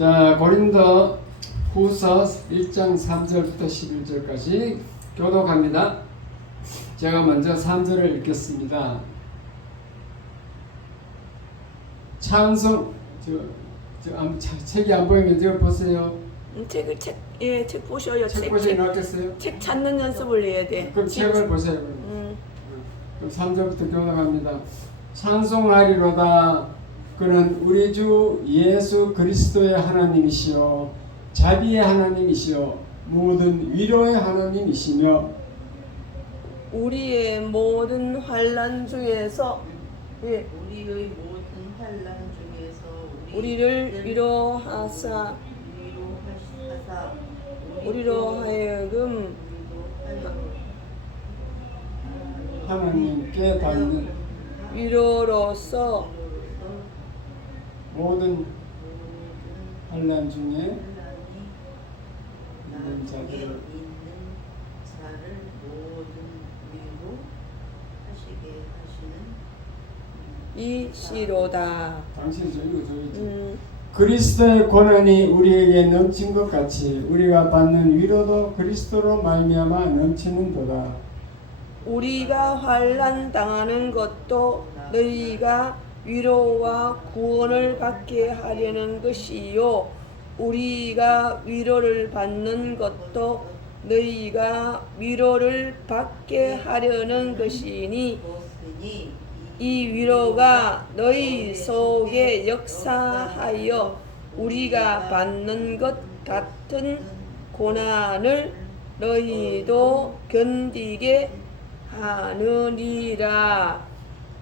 자, 고린도 후서 1장 3절부터 11절까지 교독합니다. 제가 먼저 3절을 읽겠습니다. 찬송, 책이 안 보이면 저 보세요. 책 보셔요. 책 보시면 낫겠어요? 책 찾는 연습을 해야 돼. 그럼 책을 보세요. 그럼 3절부터 교독합니다. 찬송하리로다. 그는 우리 주 예수 그리스도의 하나님이시요 자비의 하나님이시요 모든 위로의 하나님이시며 우리의 모든 환난 중에서 우리의 모든 환난 중에서 우리를 위로하사 우리로 하여금 하나님께 받는 위로로서 모든 환난 중에 있는 자들을 모든 위로하시게 하시는 이시로다. 당신이 저 읽어줘야지. 그리스도의 고난이 우리에게 넘친 것 같이 우리가 받는 위로도 그리스도로 말미암아 넘치는도다. 우리가 환난 당하는 것도 너희가 위로와 구원을 받게 하려는 것이요 우리가 위로를 받는 것도 너희가 위로를 받게 하려는 것이니 이 위로가 너희 속에 역사하여 우리가 받는 것 같은 고난을 너희도 견디게 하느니라.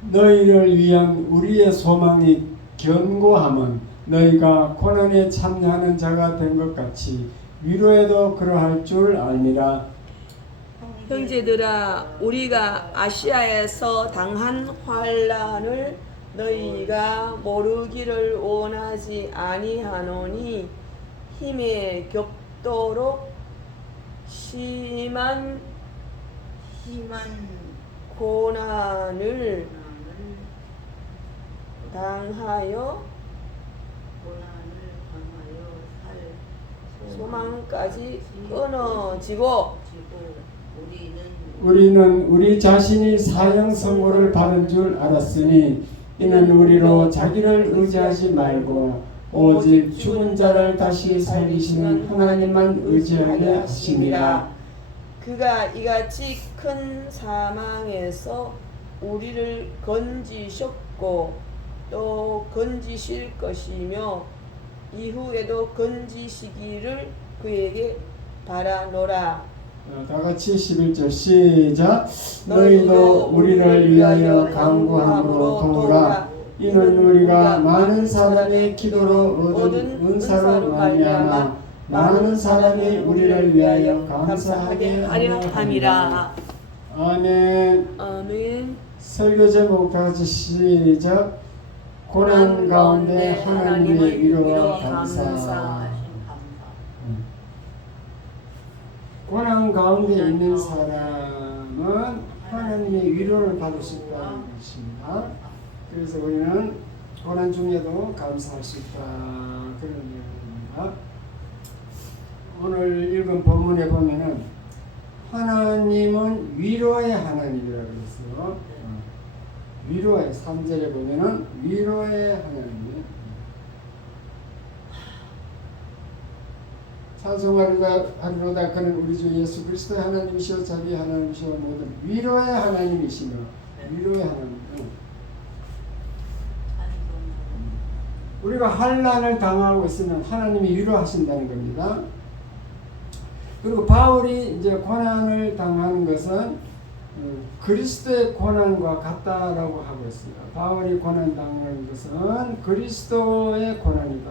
너희를 위한 우리의 소망이 견고함은 너희가 고난에 참여하는 자가 된 것 같이 위로에도 그러할 줄 알미라. 형제들아, 우리가 아시아에서 당한 환난을 너희가 모르기를 원하지 아니하노니 힘에 겹도록 심한 고난을 당하여 소망까지 끊어지고 우리는 우리 자신이 사형 선고를 받은 줄 알았으니 이는 우리로 자기를 의지하지 말고 오직 죽은 자를 다시 살리시는 하나님만 의지하게 하심이라. 그가 이같이 큰 사망에서 우리를 건지셨고 또 건지실 것이며 이후에도 건지시기를 그에게 바라노라. 다 같이 11절 시작. 너희도 우리를 위하여 간구함으로 도우라. 이는 우리가 많은 사람의 기도로 얻은 은사로 말미암아 많은 사람이 우리를 위하여 감사하게 하려 함이라. 아멘. 아멘. 설교 제목 다 같이 시작. 고난 가운데 하나님의 위로와 감사. 고난 가운데 있는 사람은 하나님의 위로를 받을 수 있다는 것입니다. 그래서 우리는 고난 중에도 감사할 수 있다. 그런 내용입니다. 오늘 읽은 본문에 보면은 하나님은 위로의 하나님이라고 그랬어요. 위로의 3절에 보면은 위로의 하나님. 찬송하리로다. 그는 우리 주 예수 그리스도의 하나님이시여 자비의 하나님이시여 모든 위로의 하나님이시며 위로의 하나님. 우리가 환난을 당하고 있으면 하나님이 위로하신다는 겁니다. 그리고 바울이 이제 고난을 당하는 것은 그리스도의 고난과 같다라고 하고 있습니다. 바울이 고난 당하는 것은 그리스도의 고난이다.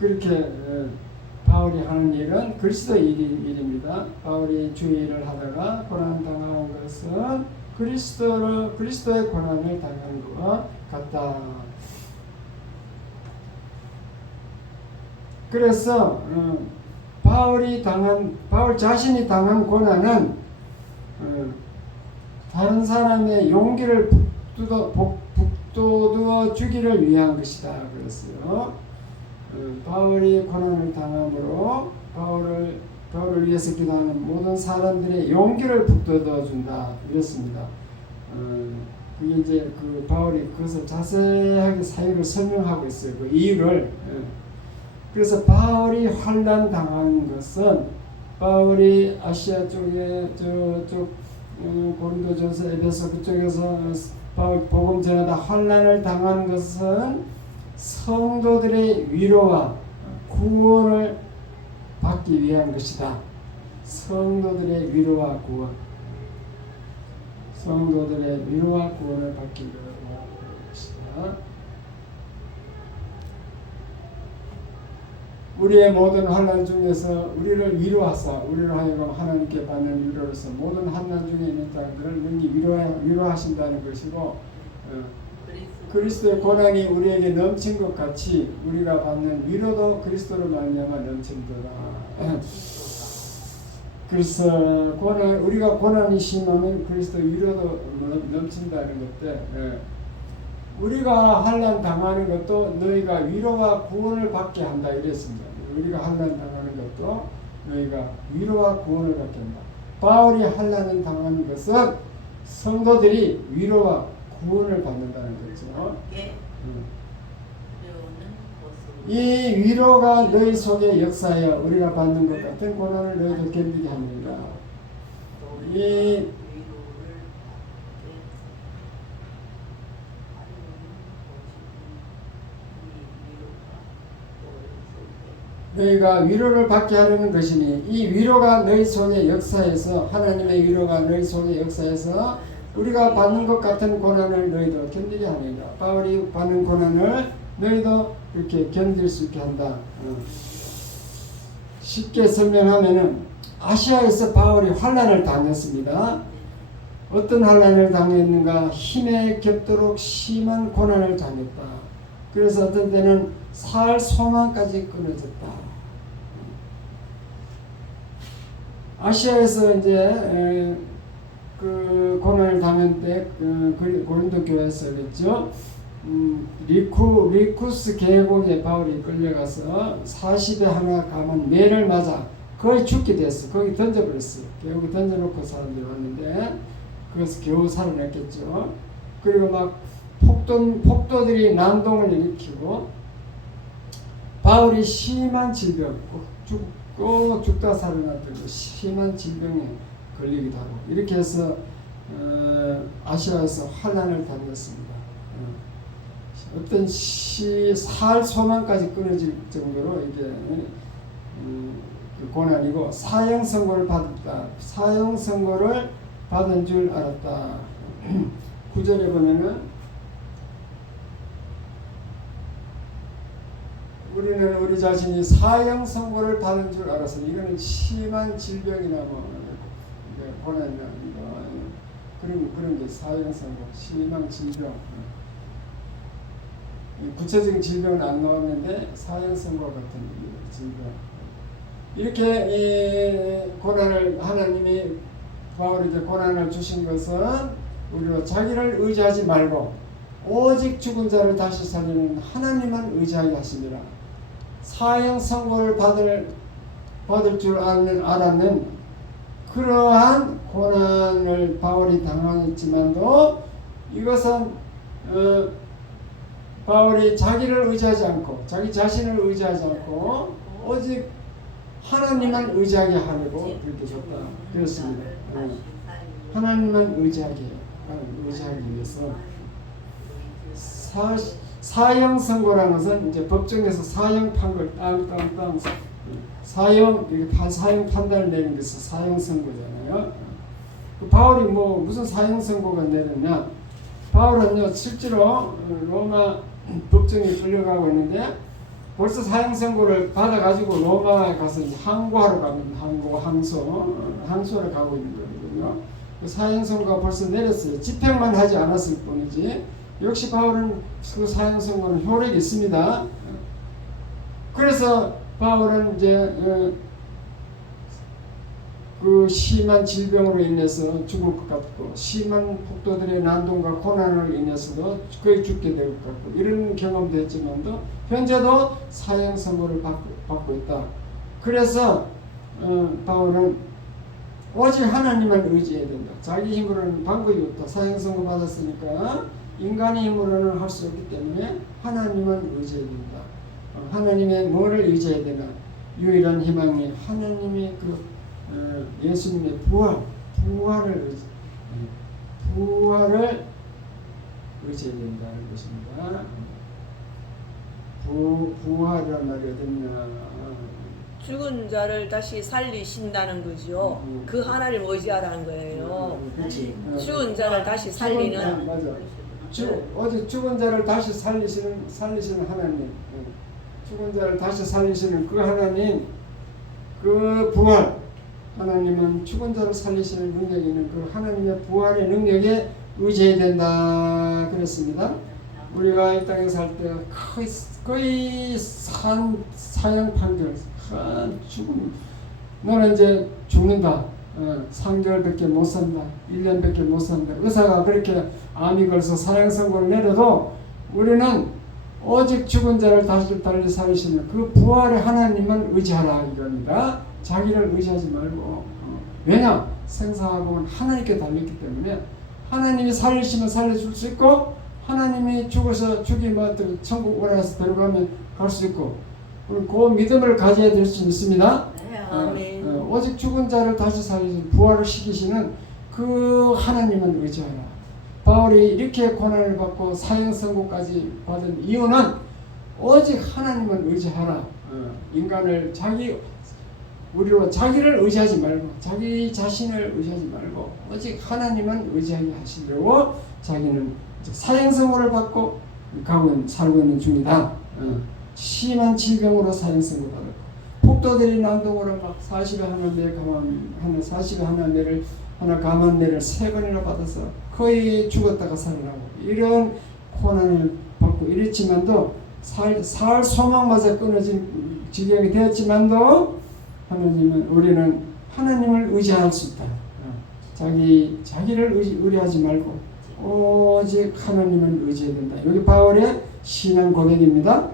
그렇게 바울이 하는 일은 그리스도의 일입니다. 바울이 주의 일을 하다가 고난 당하는 것은 그리스도의 고난을 당하는 것과 같다. 그래서 바울 자신이 당한 고난은 다른 사람의 용기를 북돋워 주기를 위한 것이다 그랬어요. 바울이 고난을 당함으로 바울을 위해서 기도하는 모든 사람들의 용기를 북돋워 준다 이랬습니다. 그게 이제 그 바울이 그것을 자세하게 사유를 설명하고 있어요. 그 이유를. 그래서 바울이 환난 당한 것은 바울이 아시아 쪽에 저쪽 고린도전서 에베소 그쪽에서 바울 복음 전하다 환난을 당한 것은 성도들의 위로와 구원을 받기 위한 것이다. 성도들의 위로와 구원. 성도들의 위로와 구원을 받기 위한 것이다. 우리의 모든 환난 중에서 우리를 위로하사 우리를 하여금 하나님께 받는 위로로서 모든 환난 중에 있는 자들을 능히 위로하신다는 것이고 그리스도의 고난이 우리에게 넘친 것 같이 우리가 받는 위로도 그리스도로 말미암아 넘친도다. 그래서 우리가 고난이 심하면 그리스도 위로도 넘친다는 것들. 우리가 환난 당하는 것도 너희가 위로와 구원을 받게 한다 이랬습니다. 우리가 환난 당하는 것도 너희가 위로와 구원을 받게 한다. 바울이 환난을 당하는 것은 성도들이 위로와 구원을 받는다는 거죠. 이 위로가 너희 속에 역사하여 우리가 받는 것 같은 고난을 너희도 견디게 합니다. 이 너희가 위로를 받게 하려는 것이니 이 위로가 너희 속에 역사해서 하나님의 위로가 너희 속에 역사해서 우리가 받는 것 같은 고난을 너희도 견디게 하느니라. 바울이 받는 고난을 너희도 이렇게 견딜 수 있게 한다. 쉽게 설명하면은 아시아에서 바울이 환난을 당했습니다. 어떤 환난을 당했는가? 힘에 겹도록 심한 고난을 당했다. 그래서 어떤 때는 살 소망까지 끊어졌다. 아시아에서 이제 그 고난을 당한 때 고린도 교회에서 그랬죠. 리쿠스 계곡에 바울이 끌려가서 40에 하나 감은 매를 맞아 거의 죽게 됐어. 거기 던져버렸어요. 계곡에 던져놓고 사람들이 왔는데 그래서 겨우 살아났겠죠. 그리고 막 폭도들이 난동을 일으키고 바울이 심한 질병 꼭 죽다 살아났던 심한 질병에 걸리기도 하고 이렇게 해서 아시아에서 환난을 당했습니다. 어떤 살 소망까지 끊어질 정도로 이게 그 고난이고 사형 선고를 받았다. 사형 선고를 받은 줄 알았다. 9절에 보면은 우리는 우리 자신이 사형 선고를 받은 줄 알아서 이거는 심한 질병이나 뭐 고난이나 그런 게 사형 선고, 심한 질병. 구체적인 질병은 안 나왔는데 사형 선고 같은 질병. 이렇게 고난을 하나님이 바울에게 고난을 주신 것은 우리로 자기를 의지하지 말고 오직 죽은 자를 다시 살리는 하나님만 의지하게 하시니라. 사형 선고를 받을 줄 알았는 그러한 고난을 바울이 당했지만도 이것은 바울이 자기를 의지하지 않고 자기 자신을 의지하지 않고 오직 하나님만 의지하게 하려고 그렇게 줬다. 그렇습니다. 하나님만 의지하기 위해서 사형 선고라는 것은 이제 법정에서 사형 판결 땅 사형 판단을 내린 것은 사형 선고잖아요. 바울이 무슨 사형 선고가 내렸냐? 바울은요 실제로 로마 법정에 끌려가고 있는데 벌써 사형 선고를 받아가지고 로마에 가서 이제 항고하러 갑니다. 항소를 가고 있는 거거든요. 그 사형 선고가 벌써 내렸어요. 집행만 하지 않았을 뿐이지. 역시 바울은 그 사형 선고는 효력이 있습니다. 그래서 바울은 이제 그 심한 질병으로 인해서 죽을 것 같고 심한 폭도들의 난동과 고난을 인해서도 거의 죽게 될 것 같고 이런 경험도 했지만도 현재도 사형 선고를 받고 있다. 그래서 바울은 오직 하나님만 의지해야 된다. 자기 힘으로는 방법이 없다. 사형 선고 받았으니까 인간의 힘으로는 할 수 없기 때문에 하나님만 의지해야 된다. 하나님의 뭐를 의지해야 되나? 유일한 희망이 하나님의 그 예수님의 부활을 의지해야 된다는 것입니다. 부활이란 말이 어딨냐? 죽은 자를 다시 살리신다는 거죠. 그 하나님 의지하라는 거예요. 그렇지. 죽은 자를 다시 살리는. 맞아. 어제 죽은 자를 다시 살리시는 하나님. 죽은 자를 다시 살리시는 그 하나님, 그 부활. 하나님은 죽은 자를 살리시는 능력이 있는 그 하나님의 부활의 능력에 의지해야 된다 그랬습니다. 우리가 이 땅에 살 때 거의 사형 판결, 죽음. 너는 이제 죽는다. 3개월밖에 못 산다. 1년밖에 못 산다. 의사가 그렇게 암이 걸려서 사형 선고를 내려도 우리는 오직 죽은 자를 다시 살리시는 그 부활의 하나님만 의지하라 이겁니다. 자기를 의지하지 말고. 왜냐? 생사하고는 하나님께 달렸기 때문에 하나님이 살리시면 살려줄 수 있고 하나님이 죽이면 천국 오라에서 데려가면 갈 수 있고 그 믿음을 가져야 될 수 있습니다. 아멘. 오직 죽은 자를 다시 살리시는 부활을 시키시는 그 하나님은 의지하라. 바울이 이렇게 고난을 받고 사형 선고까지 받은 이유는 오직 하나님은 의지하라. 인간을 우리로 자기를 의지하지 말고 자기 자신을 의지하지 말고 오직 하나님은 의지하게 하시려고 자기는 사형 선고를 받고 살고 있는 중이다. 심한 질병으로 사형 선고 받았고 폭도들이 난동으로 막 40에 하나 감한매를 3번이나 받아서 거의 죽었다가 살아나고 이런 고난을 받고 이랬지만도 살 소망마저 끊어진 지경이 되었지만도 우리는 하나님을 의지할 수 있다. 자기를 의뢰하지 말고 오직 하나님을 의지해야 된다. 여기 바울의 신앙 고백입니다.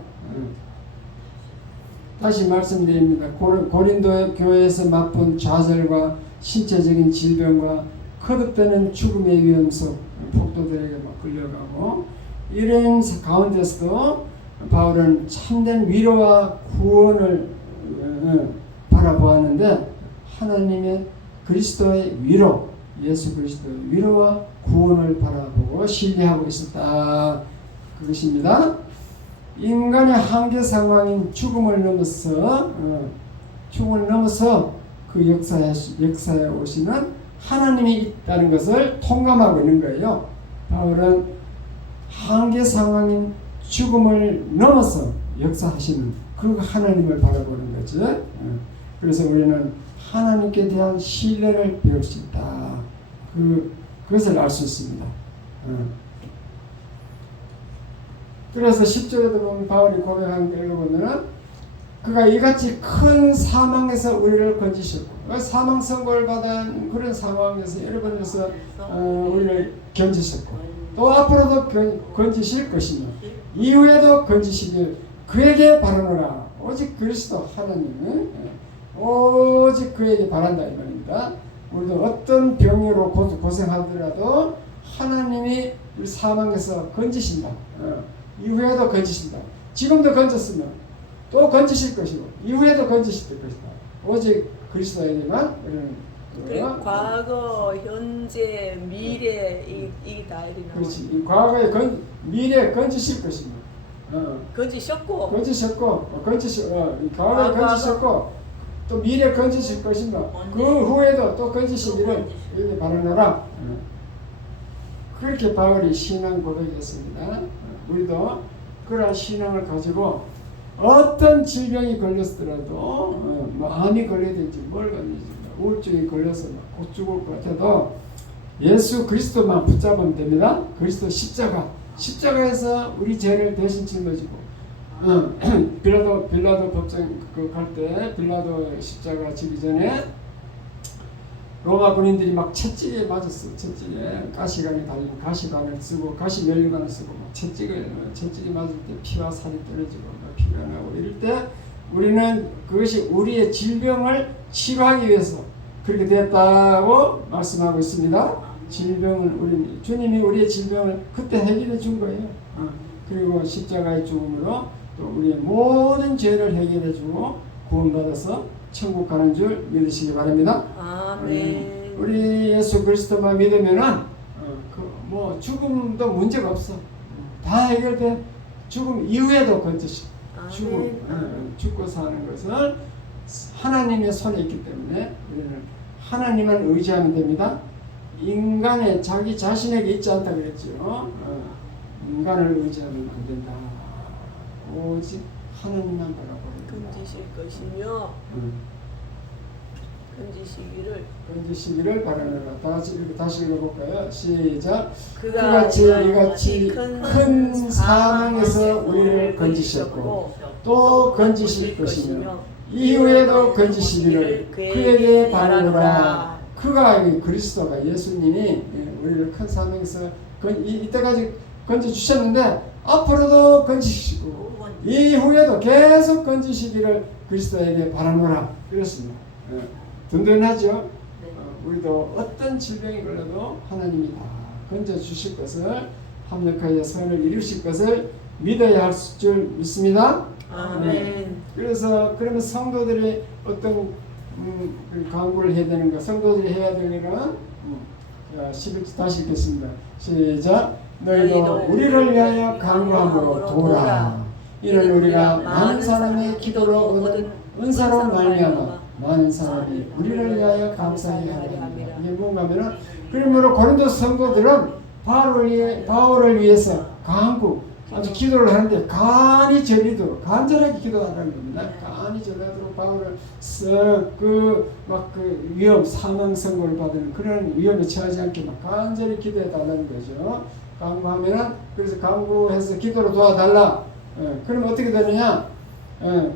다시 말씀드립니다. 고린도 교회에서 맛본 좌절과 신체적인 질병과 거듭되는 죽음의 위험 속 폭도들에게 막 끌려가고 이런 가운데서도 바울은 참된 위로와 구원을 바라보았는데 하나님의 그리스도의 위로, 예수 그리스도의 위로와 구원을 바라보고 신뢰하고 있었다. 그것입니다. 인간의 한계 상황인 죽음을 넘어서 그 역사에 오시는 하나님이 있다는 것을 통감하고 있는 거예요. 바울은 한계 상황인 죽음을 넘어서 역사하시는 그 하나님을 바라보는 거죠. 그래서 우리는 하나님께 대한 신뢰를 배울 수 있다. 그것을 알 수 있습니다. 그래서 10절에도 보면 바울이 고백한 걸 읽어보면 그가 이같이 큰 사망에서 우리를 건지셨고 사망 선고를 받은 그런 상황에서 여러 번에서 우리를 건지셨고 또 앞으로도 건지실 것이며 이후에도 건지시길 그에게 바라노라. 오직 그리스도 하나님은 오직 그에게 바란다 이 말입니다. 우리도 어떤 병으로 고생하더라도 하나님이 우리 사망에서 건지신다. 이후에도 건지신다. 지금도 건졌으면 또 건지실 것이고 이후에도 건지실 것이다. 오직 그리스도에게만 우리는 과거, 현재, 미래 이게 다 이렇게 나와요. 그렇지. 이 과거에 미래에 건지실 것이며 건지셨고 과거에 건지셨고 또 미래에 건지실 것이며 그 후에도 또 건지시기를 이렇게 바라노라. 그렇게 바울이 신앙 고백했습니다. 우리도 그러한 신앙을 가지고 어떤 질병이 걸렸더라도 암이 걸려든지 뭘 걸리든지 우울증이 걸려서 곧 죽을 것 같아도 예수 그리스도만 붙잡으면 됩니다. 그리스도 십자가에서 우리 죄를 대신 짊어지고 빌라도 법정 갈 때 빌라도 십자가 지기 전에 로마 군인들이 막 채찍에 맞았어. 채찍에 가시관이 달린 가시관을 쓰고 가시 면류관을 쓰고 막 채찍에 맞을 때 피와 살이 떨어지고 막 피가 나고 이럴 때 우리는 그것이 우리의 질병을 치료하기 위해서 그렇게 되었다고 말씀하고 있습니다. 질병을 우리 주님이 우리의 질병을 그때 해결해 준 거예요. 그리고 십자가의 죽음으로 또 우리의 모든 죄를 해결해 주고 구원받아서 천국 가는 줄 믿으시기 바랍니다. 아멘. 우리 예수 그리스도만 믿으면은 뭐 죽음도 문제가 없어. 다 해결돼. 죽음 이후에도 건지시. 죽고 사는 것은 하나님의 손에 있기 때문에 우리는 하나님을 의지하면 됩니다. 인간의 자기 자신에게 있지 않다 그랬죠. 인간을 의지하면 안 된다. 오직 하나님만 바라보는 건지실 것이며 건지시기를 바라노라. 다시 읽어볼까요? 시작. 그같이 이같이 큰 사망에서 우리를 건지셨고 또 건지실 것이며 이후에도 건지시기를 그에게 바라노라. 그가 그리스도가 예수님이 우리를 큰 사망에서 이때까지 건져주셨는데 앞으로도 건지시고 이후에도 계속 건지시기를 그리스도에게 바라노라. 그렇습니다. 든든하죠. 우리도 어떤 질병이 걸려도 하나님이 다 건져주실 것을 합력하여 선을 이루실 것을 믿어야 할 줄 믿습니다. 아멘. 그래서 그러면 성도들이 어떤 강구를 해야 되는 거, 성도들이 해야 되는 건 11절 다시 읽겠습니다. 시작. 너희도 우리를 위하여 강구함으로 도우라. 이는 우리가 많은 사람의 기도로 얻은 은사로 말미암아 많은 사람이 우리를 위하여 감사히 하리라. 이게 뭔가 하면은 그러므로 고린도 성도들은 바울을 위해서 강구 아주 기도를 하는데 간이 저리도록 간절하게 기도하라는 겁니다. 간이 저리도록 바울을 그 위험 사망 선고를 받는 그런 위험에 처하지 않게 막 간절히 기도해 달라는 거죠. 강구하면은 그래서 강구해서 기도로 도와달라. 그러면 어떻게 되느냐?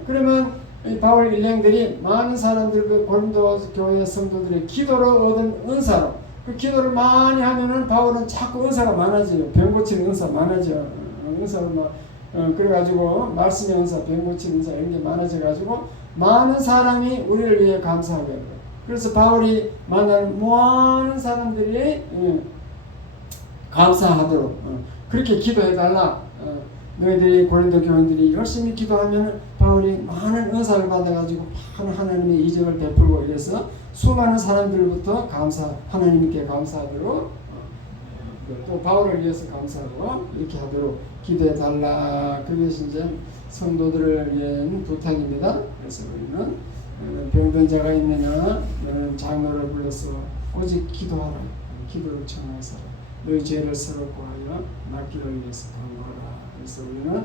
그러면 이 바울 일행들이 많은 사람들 고린도 교회 성도들의 기도로 얻은 은사로 그 기도를 많이 하면은 바울은 자꾸 은사가 많아져요. 병 고치는 은사 많아져. 은사로 막 그래가지고 말씀의 은사, 병 고치는 은사 이런 게 많아져가지고 많은 사람이 우리를 위해 감사하게 해요. 그래서 바울이 만나는 많은 사람들이 감사하도록 그렇게 기도해달라. 너희들이 고린도 교인들이 열심히 기도하면 바울이 많은 은사를 받아가지고 많은 하나님의 이적을 베풀고 이래서 수많은 사람들부터 하나님께 감사하도록 또 바울을 위해서 감사하도록 이렇게 하도록 기도해달라. 그것이 이제 성도들을 위한 부탁입니다. 그래서 우리는 병든 자가 있느냐 너는 장로를 불러서 오직 기도하라. 기도를 청하여서 너희 죄를 서로 구하여 낫기를 위해서 간구하라. 그래서 우리는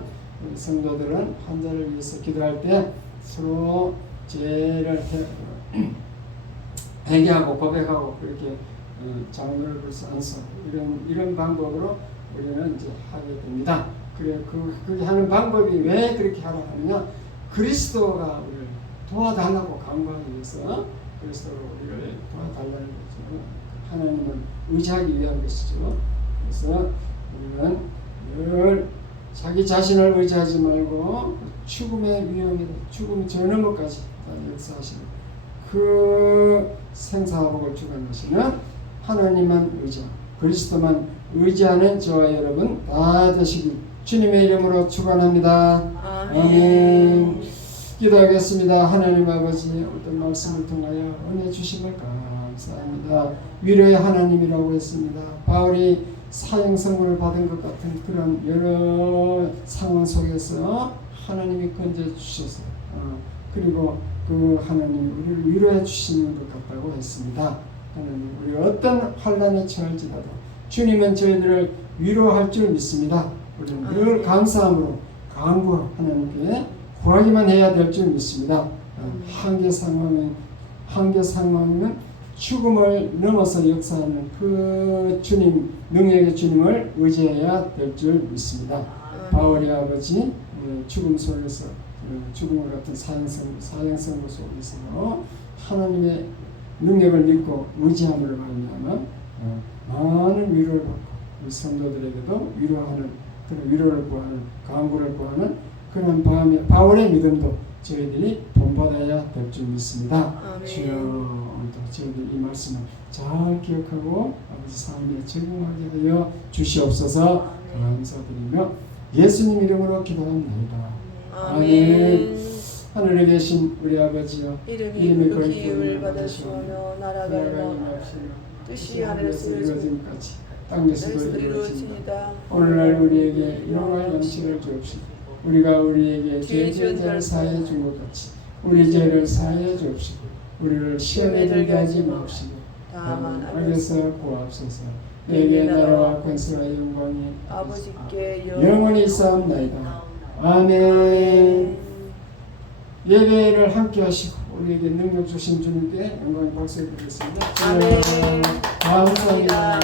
성도들은 환자를 위해서 기도할 때 서로 죄를 회개하고 고백하고 그렇게 장로를 불러서 안수 이런 방법으로 우리는 이제 하게 됩니다. 그래 그렇게 하는 방법이 왜 그렇게 하라 하느냐? 그리스도가 우리를 도와달라고 간구하기 위해서 그리스도가 우리를 도와달라는 거죠. 하나님을 의지하기 위한 것이죠. 그래서 우리는 늘 자기 자신을 의지하지 말고 죽음의 위험에 죽음 저 너머까지 역사하시는 그 생사복을 주관하시는 하나님만 의지하고 그리스도만 의지하는 저와 여러분 다 되시길 주님의 이름으로 축원합니다. 아멘. 기도하겠습니다. 하나님 아버지 어떤 말씀을 통하여 은혜 주심을 감사합니다. 위로의 하나님이라고 했습니다. 바울이 사형선고를 받은 것 같은 그런 여러 상황 속에서 하나님이 건져주셔서 그리고 그 하나님이 우리를 위로해 주시는 것 같다고 했습니다. 하나님 우리 어떤 환난에 처할지라도 주님은 저희들을 위로할 줄 믿습니다. 우리는 늘 감사함으로 간구 하나님께 구하기만 해야 될 줄 믿습니다. 한계 상황은 죽음을 넘어서 역사하는 그 주님, 능력의 주님을 의지해야 될 줄 믿습니다. 바울의 아버지 죽음 속에서 죽음을 같은 사형선고 속에서 하나님의 능력을 믿고 의지함으로 말미암아 많은 위로를 받고 우리 성도들에게도 위로하는 그런 위로를 구하는 강구를 구하는 그런 바울의 믿음도 저희들이 본받아야 될 줄 믿습니다. 아멘. 주여 오늘도 저희들 이 말씀을 잘 기억하고 아버지 삶에 적용하게 되어 주시옵소서. 감사드리며 예수님 이름으로 기도합니다. 아멘. 하늘에 계신 우리 아버지여 이름이 그렇게 기름을 받으시오며 나라가 임하옵시며 뜻이 하늘에서 이루어진 것 같이 땅에서도 이루어진다. 이루어지이다. 오늘날 우리에게 일용할 양식을 주옵시고 우리가 우리에게 죄 지은 자를 사하여 준 것 같이 우리 죄를 사하여 주옵시고 우리를 시험에 들게 하지 마옵시고 다만 악에서 구하옵소서. 내게 나라와 권세와 영광이 아버지께 영원히 있사옵나이다. 아멘. 예배를 함께 하시고 우리에게 능력 주신 주님께 영광 박수 드리겠습니다. 아멘. 감사합니다.